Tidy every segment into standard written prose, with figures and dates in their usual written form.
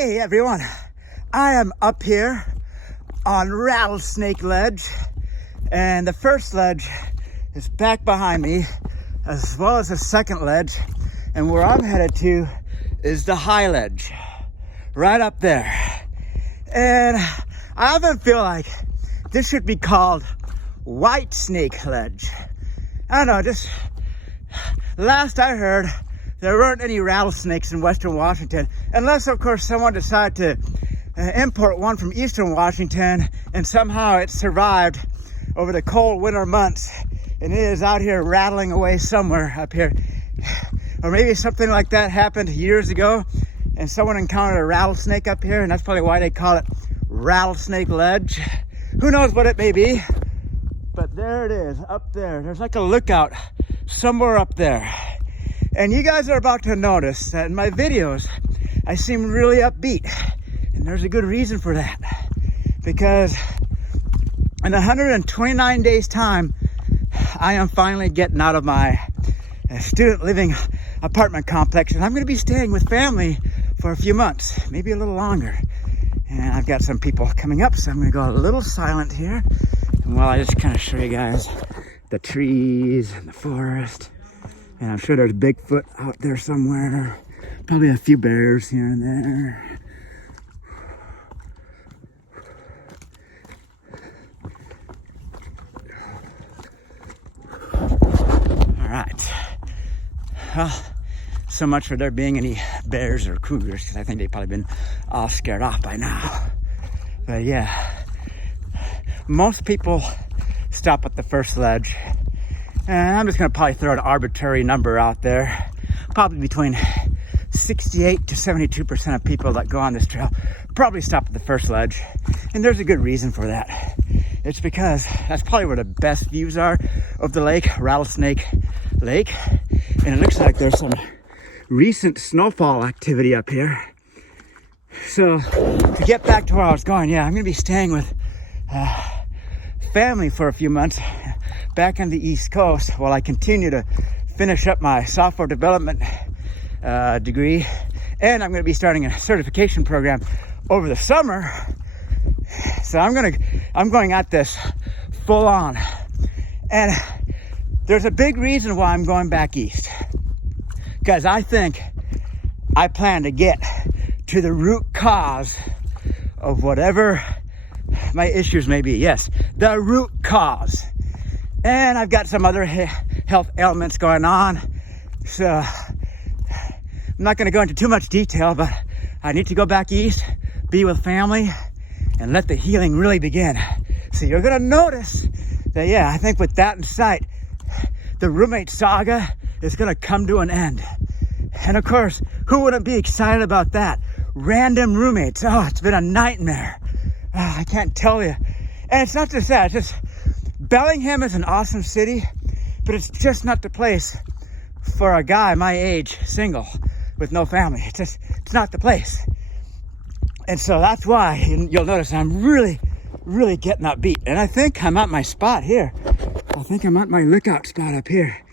Hey everyone, I am up here on Rattlesnake Ledge, and the first ledge is back behind me, as well as the second ledge, and where I'm headed to is the high ledge, right up there. And I often feel like this should be called Whitesnake Ledge. I don't know, just last I heard, there weren't any rattlesnakes in Western Washington, unless of course someone decided to import one from Eastern Washington, and somehow it survived over the cold winter months, and it is out here rattling away somewhere up here. Or maybe something like that happened years ago, and someone encountered a rattlesnake up here, and that's probably why they call it Rattlesnake Ledge. Who knows what it may be, but there it is, up there. There's like a lookout somewhere up there. And you guys are about to notice that in my videos, I seem really upbeat. And there's a good reason for that. Because in 129 days time, I am finally getting out of my student living apartment complex. And I'm gonna be staying with family for a few months, maybe a little longer. And I've got some people coming up, so I'm gonna go a little silent here. And while I just kind of show you guys the trees and the forest. And I'm sure there's Bigfoot out there somewhere. Probably a few bears here and there. All right. Well, so much for there being any bears or cougars, because I think they've probably been all scared off by now. But yeah, most people stop at the first ledge. And I'm just gonna probably throw an arbitrary number out there. Probably between 68 to 72% of people that go on this trail probably stop at the first ledge. And there's a good reason for that. It's because that's probably where the best views are of the lake, Rattlesnake Lake. And it looks like there's some recent snowfall activity up here. So to get back to where I was going, yeah, I'm gonna be staying with family for a few months back on the East Coast while I continue to finish up my software development degree. And I'm going to be starting a certification program over the summer. So I'm going at this full on. And there's a big reason why I'm going back east. Because I think I plan to get to the root cause of whatever my issues may be. Yes, the root cause. And I've got some other health ailments going on. So I'm not going to go into too much detail, but I need to go back east, be with family, and let the healing really begin. So you're going to notice that, yeah, I think with that in sight, the roommate saga is going to come to an end. And of course, who wouldn't be excited about that? Random roommates. Oh, it's been a nightmare. Oh, I can't tell you. And it's not just that, it's just Bellingham is an awesome city, but it's just not the place for a guy my age, single, with no family. It's not the place. And so that's why you'll notice I'm really, really getting upbeat. And I think I'm at my spot here. I think I'm at my lookout spot up here.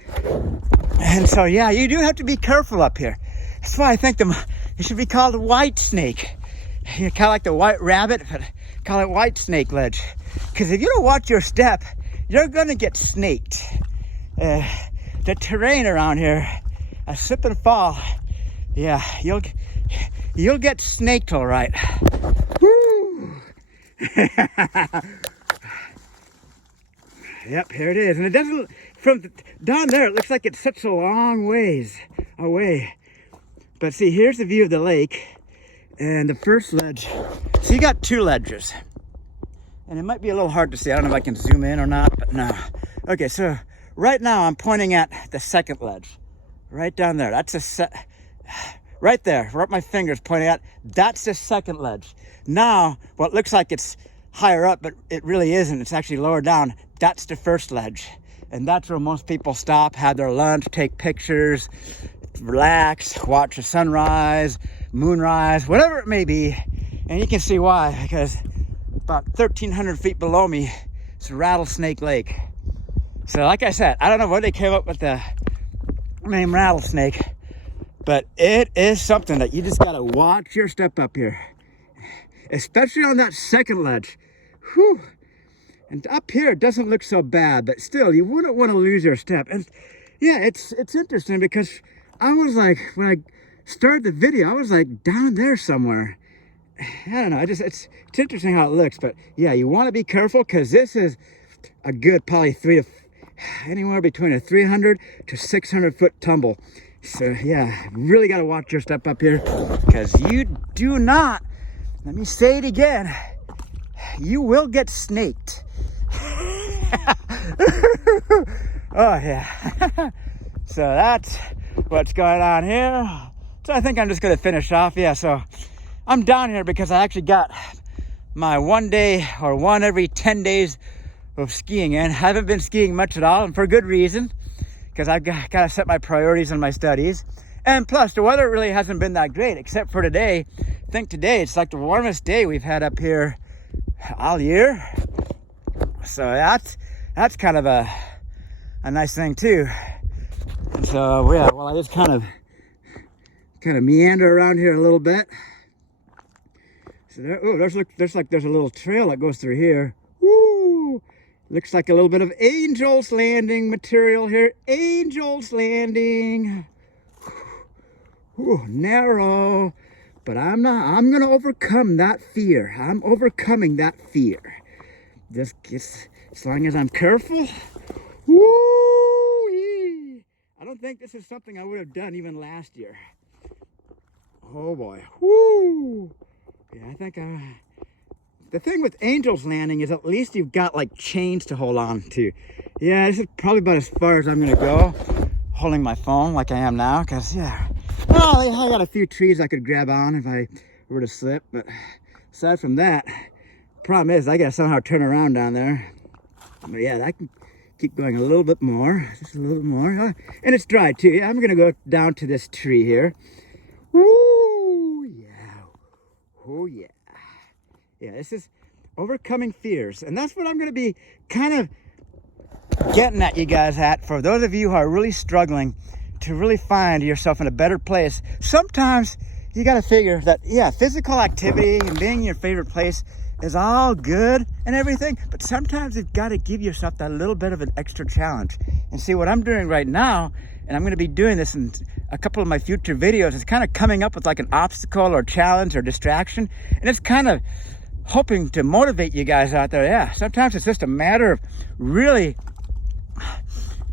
And so, yeah, you do have to be careful up here. That's why I think it should be called Whitesnake. You kind of like the white rabbit, but call it Whitesnake Ledge. Because if you don't watch your step, you're gonna get snaked. The terrain around here, a slip and fall, yeah, you'll get snaked all right. Woo! Yep, here it is. And it doesn't, from down there, it looks like it's such a long ways away. But see, here's the view of the lake and the first ledge. So you got two ledges. And it might be a little hard to see. I don't know if I can zoom in or not, but no. Okay, so right now I'm pointing at the second ledge. Right down there. That's right there, where my finger's pointing at. That's the second ledge. Now, what looks like it's higher up, but it really isn't. It's actually lower down. That's the first ledge. And that's where most people stop, have their lunch, take pictures, relax, watch the sunrise, moonrise, whatever it may be. And you can see why, because about 1,300 feet below me is Rattlesnake Lake. So like I said, I don't know where they came up with the name Rattlesnake, But it is something that you just gotta watch your step up here, especially on that second ledge. Whew. And up here it doesn't look so bad, but still you wouldn't want to lose your step. And yeah, it's interesting because I was like, when I started the video, I was like down there somewhere. I don't know, it's interesting how it looks, but yeah, you want to be careful because this is a good probably anywhere between a 300 to 600 foot tumble. So yeah, really got to watch your step up here because you do not, let me say it again, you will get snaked. Oh yeah. So that's what's going on here. So I think I'm just gonna finish off. Yeah, so I'm down here because I actually got my 1 day or one every 10 days of skiing in. I haven't been skiing much at all, and for good reason, because I've got to set my priorities in my studies. And plus the weather really hasn't been that great except for today. I think today it's like the warmest day we've had up here all year. So that's kind of a nice thing too. And so yeah, well, I just kind of meander around here a little bit. So there's a little trail that goes through here. Woo! Looks like a little bit of Angel's Landing material here. Angel's Landing. Ooh, narrow. But I'm gonna overcome that fear. I'm overcoming that fear. Just as long as I'm careful. Woo-wee. I don't think this is something I would have done even last year. Oh boy. Woo! Yeah, I think the thing with Angel's Landing is at least you've got like chains to hold on to. Yeah, this is probably about as far as I'm gonna go, holding my phone like I am now, because yeah. Well, I got a few trees I could grab on if I were to slip, but aside from that, problem is I gotta somehow turn around down there. But yeah, I can keep going a little bit more, just a little bit more. And it's dry too. Yeah, I'm gonna go down to this tree here. Woo! Yeah. Oh yeah. Yeah, this is overcoming fears. And that's what I'm gonna be kind of getting at you guys at. For those of you who are really struggling to really find yourself in a better place, sometimes you got to figure that, yeah, physical activity and being in your favorite place is all good and everything, but sometimes you've got to give yourself that little bit of an extra challenge. And see, what I'm doing right now, and I'm going to be doing this in a couple of my future videos, is kind of coming up with like an obstacle or challenge or distraction, and it's kind of hoping to motivate you guys out there. Yeah, sometimes it's just a matter of really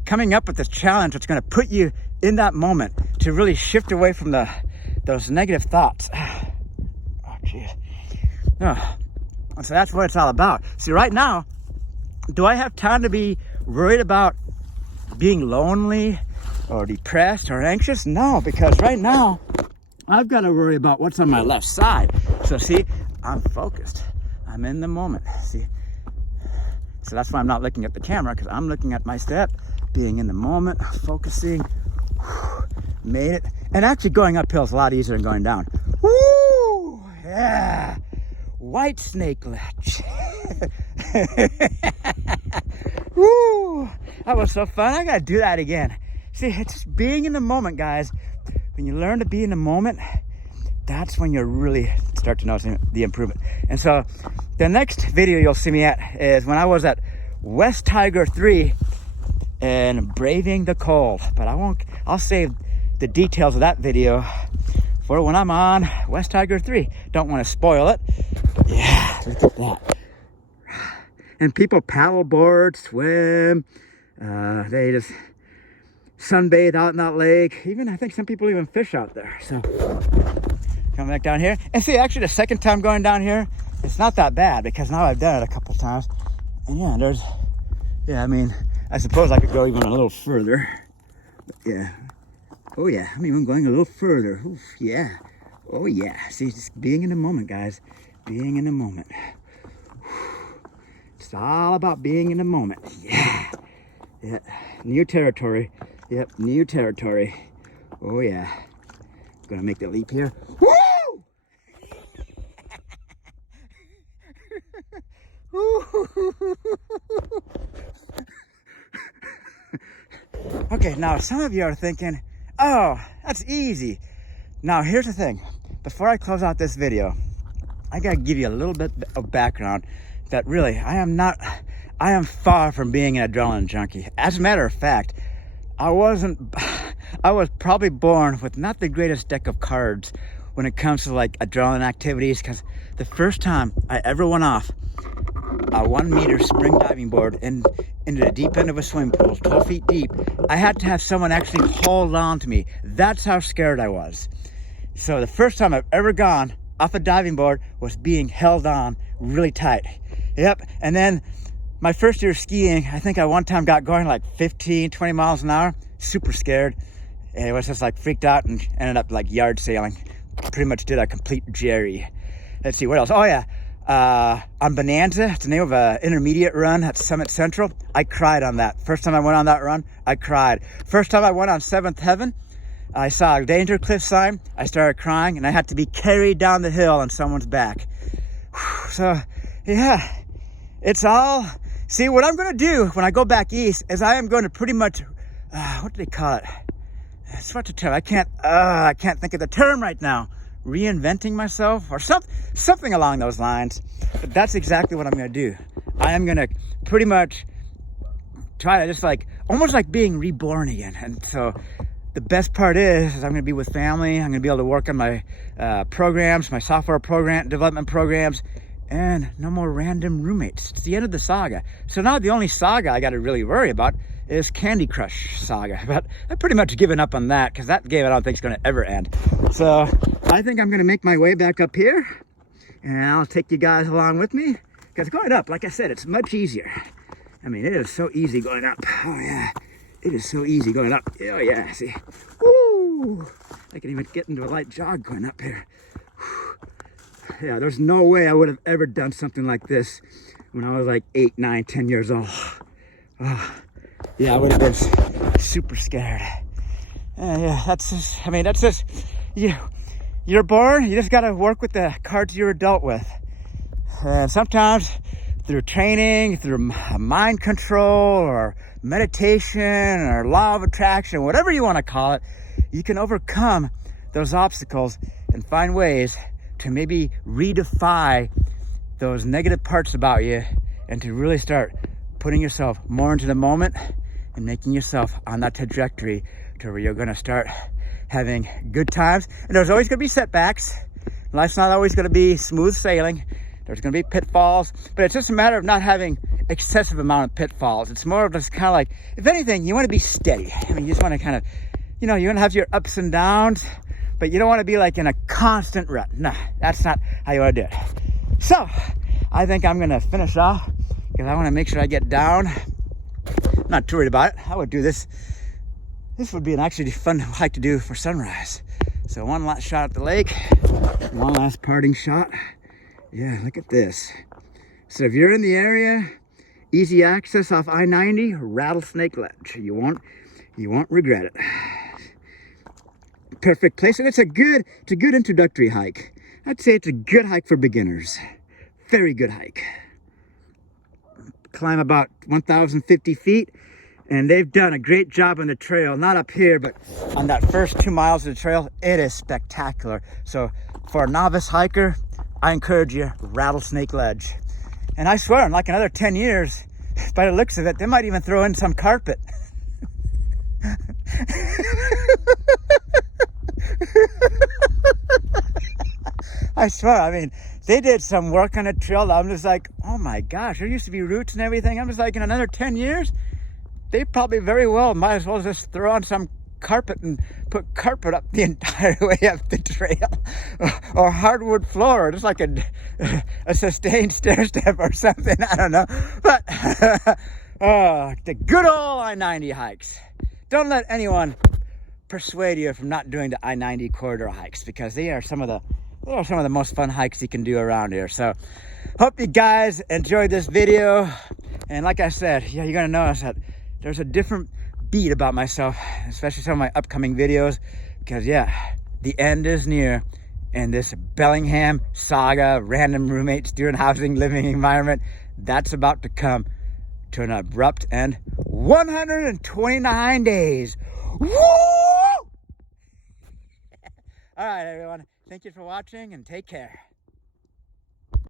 coming up with this challenge that's going to put you in that moment to really shift away from those negative thoughts. Oh, jeez. Oh, so that's what it's all about. See, right now, do I have time to be worried about being lonely or depressed or anxious? No, because right now, I've got to worry about what's on my left side. So see, I'm focused. I'm in the moment. See, so that's why I'm not looking at the camera, because I'm looking at my step, being in the moment, focusing. Made it. And actually going uphill is a lot easier than going down. Woo! Yeah! Rattlesnake Ledge. Woo! That was so fun. I gotta do that again. See, it's just being in the moment, guys. When you learn to be in the moment, that's when you really start to notice the improvement. And so the next video you'll see me at is when I was at West Tiger 3 and braving the cold. But I'll save the details of that video for when I'm on West Tiger 3. Don't want to spoil it. Yeah, look at that. And people paddleboard, swim, they just sunbathe out in that lake. Even, I think some people even fish out there. So, come back down here. And see, actually the second time going down here, it's not that bad because now I've done it a couple times. And yeah, I mean, I suppose I could go even a little further. But yeah. Oh yeah, I'm even going a little further. Oof, yeah. Oh yeah. See, just being in the moment, guys. Being in the moment. It's all about being in the moment. Yeah. Yeah. New territory. Yep, new territory. Oh yeah. Gonna make the leap here. Woo! Okay, now some of you are thinking, oh, That's easy. Now, here's the thing. Before I close out this video, I gotta give you a little bit of background that really, I am far from being an adrenaline junkie. As a matter of fact, I was probably born with not the greatest deck of cards when it comes to like adrenaline activities, because the first time I ever went off a 1 meter spring diving board into the deep end of a swimming pool, 12 feet deep, I had to have someone actually hold on to me. That's how scared I was. So the first time I've ever gone off a diving board was being held on really tight. Yep. And then my first year skiing, I think I one time got going like 15, 20 miles an hour, super scared. And it was just like freaked out and ended up like yard sailing. Pretty much did a complete Jerry. Let's see, what else? Oh yeah, on Bonanza, it's the name of an intermediate run at Summit Central. I cried on that. First time I went on that run, I cried. First time I went on 7th Heaven, I saw a danger cliff sign. I started crying and I had to be carried down the hill on someone's back. So yeah, it's all, see what I'm gonna do when I go back east is I am going to pretty much, what do they call it? It's what's the term? I can't think of the term right now. Reinventing myself or something along those lines. But that's exactly what I'm gonna do. I am gonna pretty much try to just like, almost like being reborn again. And so the best part is I'm gonna be with family. I'm gonna be able to work on my programs, my software program, development programs, and no more random roommates. It's the end of the saga. So now the only saga I gotta really worry about is Candy Crush saga. But I've pretty much given up on that because that game I don't think is gonna ever end. So I think I'm gonna make my way back up here and I'll take you guys along with me, because going up, like I said, it's much easier. I mean, it is so easy going up. Oh yeah, it is so easy going up. Oh yeah, see, woo! I can even get into a light jog going up here. Whew. Yeah, there's no way I would have ever done something like this when I was like 8, 9, 10 years old. Oh, yeah, I would have been super scared. Yeah, that's just, I mean, that's just, you're born, you just got to work with the cards you're adult with. And sometimes through training, through mind control or meditation or law of attraction, whatever you want to call it, you can overcome those obstacles and find ways to maybe redefine those negative parts about you and to really start putting yourself more into the moment and making yourself on that trajectory to where you're going to start having good times. And there's always going to be setbacks. Life's not always going to be smooth sailing. There's going to be pitfalls, but it's just a matter of not having excessive amount of pitfalls. It's more of just kind of like, if anything, you want to be steady. I mean, you just want to kind of, you know, you want to have your ups and downs, but you don't want to be like in a constant rut. No, that's not how you want to do it. So I think I'm going to finish off because I want to make sure I get down. I'm not too worried about it. I would do this. This would be an actually fun hike to do for sunrise. So one last shot at the lake, one last parting shot. Yeah, look at this. So if you're in the area, easy access off I-90, Rattlesnake Ledge. You won't regret it. Perfect place, and it's a good introductory hike. I'd say it's a good hike for beginners. Very good hike. Climb about 1,050 feet, and they've done a great job on the trail. Not up here, but on that first 2 miles of the trail, it is spectacular. So for a novice hiker, I encourage you, Rattlesnake Ledge. And I swear, in like another 10 years, by the looks of it, they might even throw in some carpet. I swear, I mean, they did some work on the trail. I'm just like, oh my gosh, there used to be roots and everything. I'm just like, in another 10 years, they probably very well might as well just throw on some carpet and put carpet up the entire way up the trail, or hardwood floor, just like a sustained stair step or something. I don't know, but the good old I-90 hikes. Don't let anyone persuade you from not doing the I-90 corridor hikes, because they are some of the most fun hikes you can do around here. So hope you guys enjoyed this video, and like I said, yeah, you're gonna notice that there's a different beat about myself, especially some of my upcoming videos, because yeah, the end is near, and this Bellingham saga, random roommates, student housing, living environment, that's about to come to an abrupt end. 129 days. Woo! All right, everyone. Thank you for watching and take care.